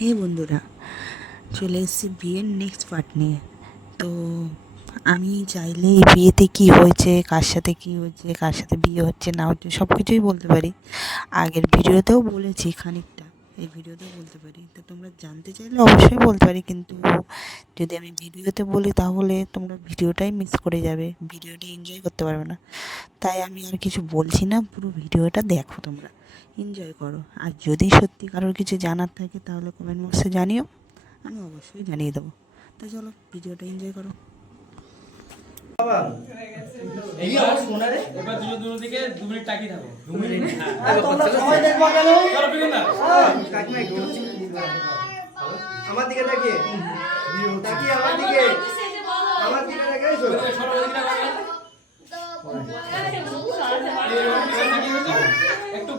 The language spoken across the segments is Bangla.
হে বন্ধুরা, চলে এসেছি বিয়ের নেক্সট পার্ট নিয়ে। তো আমি চাইলে এই বিয়েতে কী হয়েছে, কার সাথে কী হয়েছে, কার সাথে বিয়ে হচ্ছে না হচ্ছে সব কিছুই বলতে পারি। আগের ভিডিওতেও বলেছি খানিকটা, এই ভিডিওতেও বলতে পারি। তো তোমরা জানতে চাইলে অবশ্যই বলতে পারি, কিন্তু যদি আমি ভিডিওতে বলি তাহলে তোমরা ভিডিওটাই মিস করে যাবে, ভিডিওটা এনজয় করতে পারবে না। তাই আমি আর কিছু বলছি না, পুরো ভিডিওটা দেখো, তোমরা এনজয় করো। আর যদি সত্যি কারোর কিছু জানার থাকে তাহলে কমেন্ট বক্সে জানিও, আমি অবশ্যই জানিয়ে দেবো। তো চলো ভিডিওটা এনজয় করো। আমার দিকে তাকিয়ে আমার দিকে একটু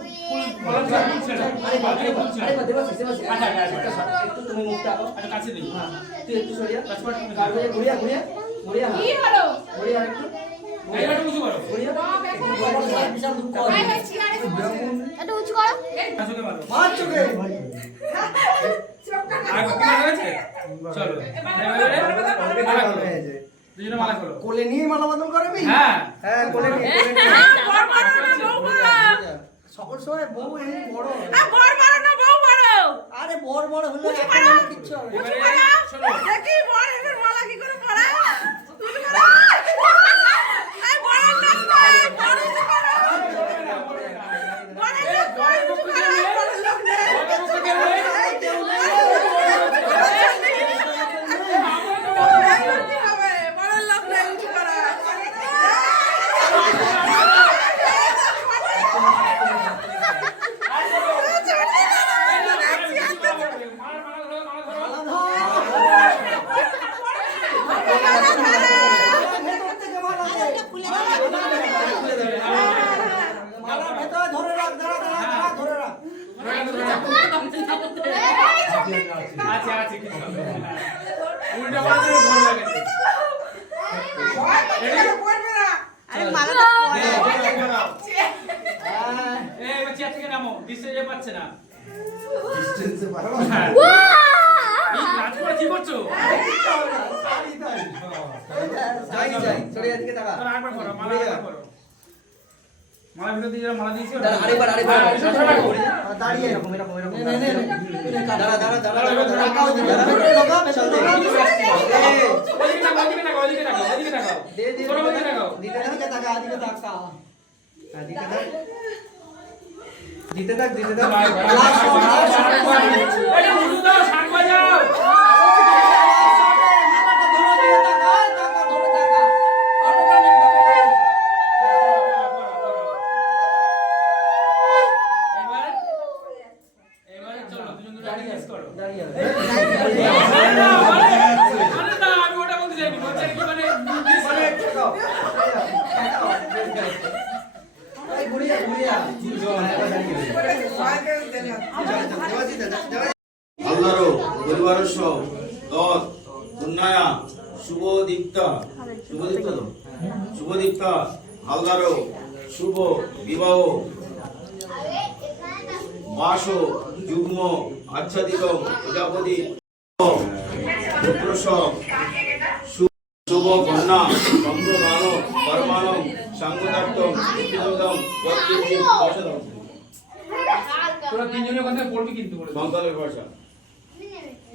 তুমি মুখটা কাছে দিই। তুই একটু সরিয়া ঘুরিয়া ঘুরিয়া ঘুরিয়া ঘুরিয়া একটু উঁচু করো একটু উঁচু করো মার চোখে চলো দুজনে মালা করো। কোলে নিয়ে মালা বদল করবি? হ্যাঁ হ্যাঁ কোলে নিয়ে সকল সময় বউ এমনি বড় আরে বড় বড় হলে এখন কিচ্ছু হবে না। এবারে শোনো মালার ভেতরে ধরে রাখ, দাঁড়া ধরে রাখ। আছে আছে কিছু হবে না। উল্টা পাল্টা করে ভয় লাগে। আরে মালাটা এই চেয়ার থেকে নামো, ডিস্টেন্সে পাচ্ছে না। ডিস্টেন্সে পারো না। হ্যাঁ। এই রাজকুমার কি করছো? যাই চলে এদিকে তাকা। তোরা একবার করো, মালা একবার করো। মালা ভিতর দিয়ে মালা দিয়েছি। আরেকবার দাঁড়িয়ে এরকম দাঁড়া রাখা হচ্ছে দাঁড়া ওইদিকে তাকাও, ওইদিকে তাকাও, ওইদিকে তাকাও, ওইদিকে তাকাও। তোরা ওইদিকে তাকাও। দিতে থাক এটা মুড়ু দাও, শাক বাজাও। এবারে চলো দুজন দুজন কিস করো। আরে না, আমি ওটা বলতে চাইনি। বলছি কি মানে কিস আল্লাহর পরিবারের সহ দত উন্নয়া শুভদীপ্তা আল্লাহর শুভ বিবাহ বাস যুগ্ম আচ্ছাদিত প্রজাপতি পুত্রসব শুভ কন্যা সম্প্রদান পরমাণ সাঙ্গতার্থম প্রতিযোগম প্রত্যেক ঔষধম তোরা তিনজনের কথা পড়বি কিন্তু বলে। সন্তানের ভাষা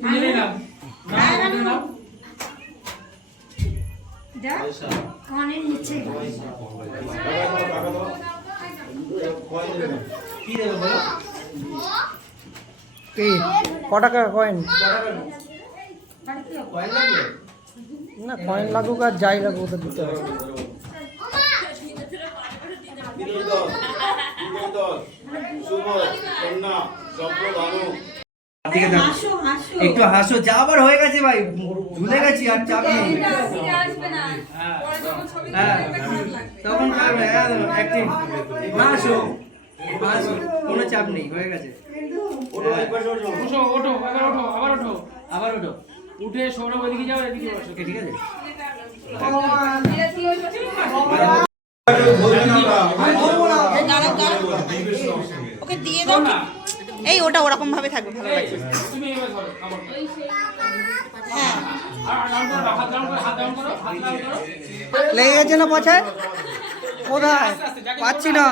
তিনজনেই নাম। নাম। কানের নিচে কি দেবে বলো? ক টাকা কয়েন কয়েন লাগবে? না কয়েন লাগুক আর যাই লাগুক ওটা দিতে হবে শুভ কন্যা সম্প্রদান একটু হাসো যা আবার হয়ে গেছে ভাই ভুলে গেছি আর চাপ নেই হ্যাঁ তখন অ্যাক্টিং হাসো কোনো চাপ নেই হয়ে গেছে ওঠো, ওঠো, এবার ওঠো, আবার ওঠো। উঠে সৌরভ ওইদিকে যাও, এদিকে বসো। ঠিক আছে ওকে দিয়ে দাও না এই ওটা ওরকম ভাবে থাকবে, ভালো লাগছে। তুমি এবার ধরো আমার হ্যাঁ আর ডাউন করো, হাত ডাউন করো, হাত ডাউন করো, হাত ডাউন করো। লেগে গেছে না পাছায়? কোথায়? পাচ্ছি না,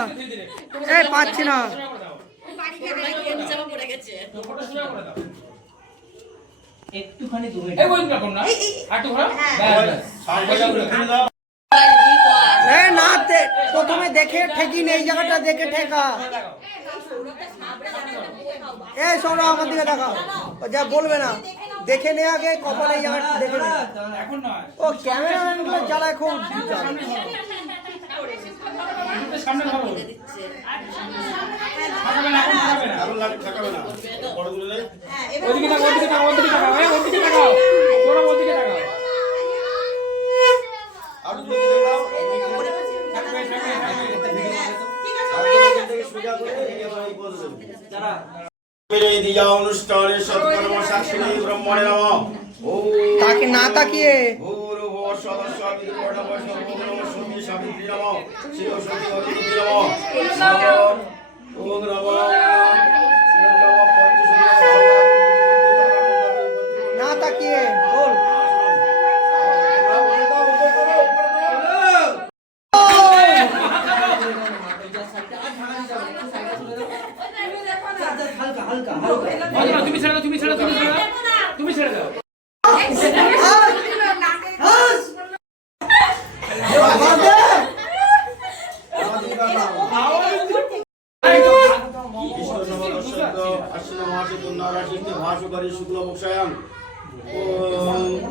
এই পাচ্ছি না। ফটো শুরু করে দাও। একটুখানি দূরে এই ওই রকম না, একটু ঘোরা। ব্যাস ব্যাস। এই না প্রথমে দেখে ঠেকি নেই, এই জায়গাটা দেখে ঠেকা। এই সৌরভ আমার দিকে দেখাও, ও যা বলবে না, দেখে নে আগে কখন এই জায়গাটা দেখে নে। এখন না, ও ক্যামেরাম্যান গুলো জ্বালায় খুব। সামনে ধরো। থাকবে না, এখন থাকবে না। আরো লাগে থাকবে না বড় গুলো ওইদিকে তাকাও, ওইদিকে তাকাও, ওইদিকে তাকাও, এই ওইদিকে তাকাও। তোরা ওইদিকে তাকাও। আর দুটো দিকে দাও থাকবে, থাকবে, থাকবে। থেকে সোজা করে এদিকে আবার এই বলবেন যারা মেরে দিয়া অনুষ্ঠানে সৎকর্ম সাক্ষিণী ব্রহ্মণে নমঃ। ওম তাকে না তাকিয়ে ভূর্ভুবঃ সদস্য বিদুর্বণঃ নমঃ সতী সাবিত্রী নমঃ শ্রী সতী অদিতি নমঃ। ওম নমঃ না তাকিয়ে বল। তুমি ছেড়ে দাও, তুমি ছেড়ে দাও, তুমি ছেড়ে দাও, তুমি ছেড়ে দাও।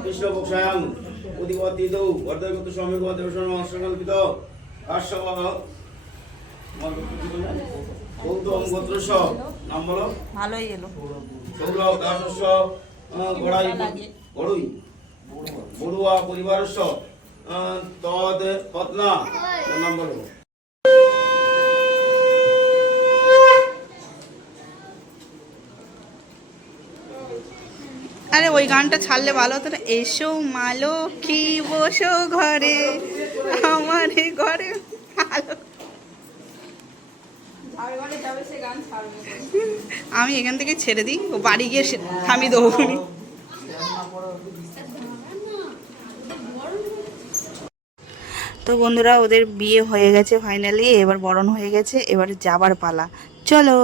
কৃষ্ণপক্ষায়াং অধিপতিদৌ অর্ধগত সমীক দেবসংকল্পিত আশ্রম গৌতম গোত্রস নাম বলো ভালোই এলো। সৌরভ দাসস্য গড়াই গড়ুই বড়ুয়া পরিবারস্য তদ পত্না ওর নাম বলো। আরে ওই গানটা ছাড়লে ভালো হতো না, এসো মালো কি বসো ঘরে আমার ঘরে ভালো। আমি এখান থেকে ছেড়ে দিই, ও বাড়ি গিয়ে থামিয়ে দেবো। তো বন্ধুরা ওদের বিয়ে হয়ে গেছে ফাইনালি, এবার বরণ হয়ে গেছে, এবার যাবার পালা, চলো।